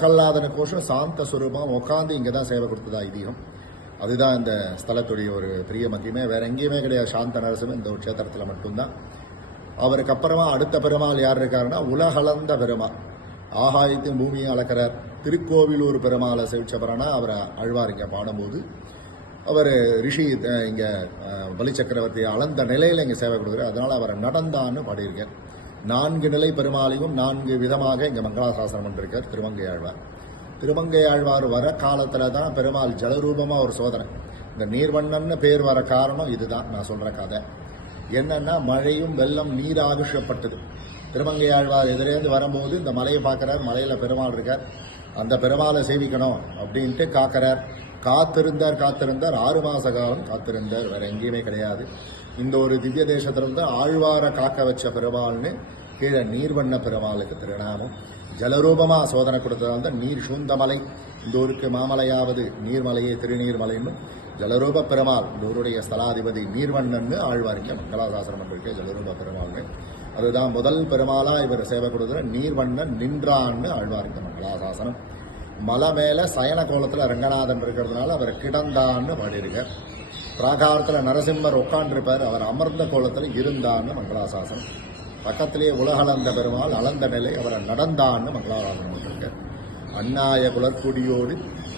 பிரகல்லாதனுக்கோஷம் சாந்த சுரூபம் உட்காந்து இங்கே தான் சேவை கொடுத்ததா ஐதீகம். அதுதான் இந்த ஸ்தலத்துடைய ஒரு பெரிய மத்தியமே. வேற எங்கேயுமே கிடையாது. சாந்த நரசிம்மன் இந்த ஒரு க்ஷேத்திரத்தில் மட்டும்தான். அவருக்கு அப்புறமா அடுத்த பெருமாள் யார் இருக்காருன்னா உலகளந்த பெருமாள், ஆகாயத்தையும் பூமியும் அளக்கிறார். திருக்கோவிலூர் பெருமாளை சேவிச்சவரனா அவரை ஆழ்வார் இங்கே பாடும்போது அவர் ரிஷி இங்கே பலி சக்கரவர்த்தி அளந்த நிலையில் இங்கே சேவை கொடுக்குறார். அதனால் அவரை நடந்தான்னு பாடியிருக்கார். 4 நிலை பெருமாளையும் 4 விதமாக இங்கே மங்களாசாசனம் பண்ணிருக்கார் திருமங்கை ஆழ்வார். திருமங்கை ஆழ்வார் வர காலத்தில் தான் பெருமாள் ஜலரூபமாக ஒரு சோதனை. இந்த நீர்வண்ணன்னு பேர் வர காரணம் இதுதான் நான் சொல்கிற கதை. என்னன்னா மழையும் வெள்ளம் நீர் ஆகுஷப்பட்டது. திருமங்கை ஆழ்வார் எதிரேந்து வரும்போது இந்த மலையை பார்க்குறார். மலையில் பெருமாள் இருக்கார். அந்த பெருமாளை சேவிக்கணும் அப்படின்ட்டு காக்கிறார். காத்திருந்தார் 6 மாச காலம் காத்திருந்தார். வேற எங்கேயுமே கிடையாது. இந்த ஒரு திவ்ய தேசத்திலிருந்து ஆழ்வார காக்க வச்ச பெருமாள்னு கீழே நீர்வண்ண பெருமாளுக்கு திருநாமம். ஜலரூபமா சோதனை கொடுத்ததால் நீர் சூழ்ந்த மலை இந்த ஊருக்கு மாமலையாவது நீர்மலையே திருநீர்மலைன்னு ஜலரூப பெருமாள் இந்த ஊருடைய ஸ்தலாதிபதி நீர்வண்ணன்னு ஆழ்வாரிக்க மங்களாசாசனம் பண்ணிருக்க ஜலரூப பெருமாள்னு. அதுதான் முதல் பெருமாளா இவர் சேவை கொடுக்குற நீர்வண்ணன் நின்றான்னு ஆழ்வாரிக்க மங்களாசாசனம். மலை மேல சயன கோலத்தில் ரங்கநாதன் இருக்கிறதுனால அவர் கிடந்தான்னு பாடியிருக்கார். பிராகாரத்தில் நரசிம்மர் உட்காண்டிருப்பார். அவர் அமர்ந்த கோலத்தில் இருந்தான்னு மங்களாசாசனம். பக்கத்திலேயே உலகளந்த பெருமாள் அளந்த நிலை அவரை நடந்தான்னு மங்களாசாசனம் பண்ணிருக்கார். அந்நாய குலற்குடியோடு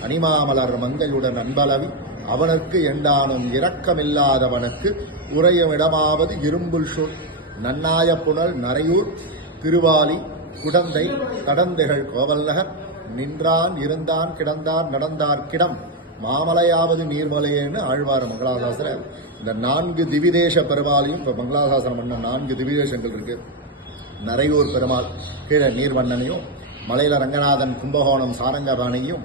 அணிமாமலர் மங்கையுடன் அன்பளவி அவனுக்கு எண்டானும் இரக்கமில்லாதவனுக்கு உறையும் இடமாவது இரும்புல் சொல் நன்னாய புனல் நரையூர் திருவாலி குடந்தை கடந்தைகள் கோவல் நகர் நின்றான் இருந்தான் கிடந்தார் நடந்தார் கிடம் மாமலையாவது நீர்மலையேன்னு ஆழ்வார் மங்களாசாசனர். இந்த 4 திவிதேச பெருமாளையும் இப்போ மங்களாசாசனம் பண்ண 4 திவிதேசங்கள் இருக்கு. நரையூர் பெருமாள் கீழே நீர்வண்ணனையும், மலையில ரங்கநாதன் கும்பகோணம் சாரங்கபாணியும்,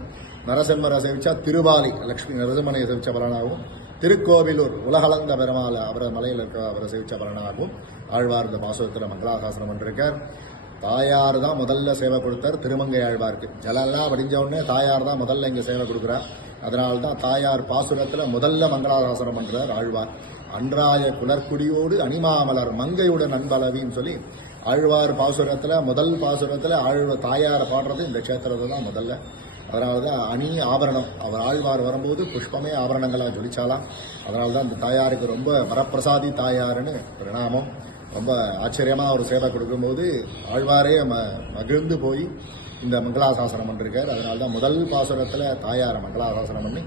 நரசிம்மரை சேவிச்சா திருவாலி லட்சுமி நரசிம்மனை சேவிச்ச பலனாகவும், திருக்கோவிலூர் உலகளந்த பெருமாள் அவரை மலையில் இருக்க அவரை சேவிச்ச பலனாகவும் ஆழ்வார் இந்த பாசுரத்தில் மங்களாசாசனம் பண்ணிருக்கார். தாயார் தான் முதல்ல சேவை கொடுத்தார் திருமங்கை ஆழ்வாருக்கு. ஜலெல்லாம் வடிஞ்ச உடனே தாயார் தான் முதல்ல இங்கே சேவை கொடுக்குறார். அதனால்தான் தாயார் பாசுரத்தில் முதல்ல மங்களாசாசனம் பண்றார் ஆழ்வார். அன்றாய குலற்குடியோடு அணிமாமலர் மங்கையுடன் அன்பளவின்னு சொல்லி ஆழ்வார் பாசுரத்தில் முதல் பாசுரத்தில் தாயாரை பாடுறது இந்த க்ஷேத்திரத்தை தான் முதல்ல. அதனால தான் அணி ஆபரணம் அவர் ஆழ்வார் வரும்போது புஷ்பமே ஆபரணங்களாக ஜொலிச்சாலாம். அதனால தான் இந்த தாயாருக்கு ரொம்ப வரப்பிரசாதி தாயாருன்னு பிரணாமம். ரொம்ப ஆச்சரியமாக ஒரு சேவை கொடுக்கும்போது ஆழ்வாரே மகிழ்ந்து போய் இந்த மங்களாசாசனம் பண்ணிருக்கார். அதனால தான் முதல் பாசுரத்தில் தாயாரை மங்களாசாசனம் பண்ணி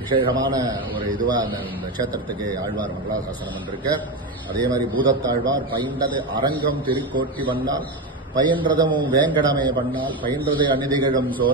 விசேஷமான ஒரு இதுவாக இந்த க்ஷேத்திரத்துக்கு ஆழ்வார் மங்களாசாசனம் பண்ணிருக்கார். அதே மாதிரி பூதத்தாழ்வார் பயின்றது அரங்கம் திருக்கோட்டி வந்தால் பயின்றதும் வேங்கடமே பண்ணால் பயின்றது அநிதிகளும் சோ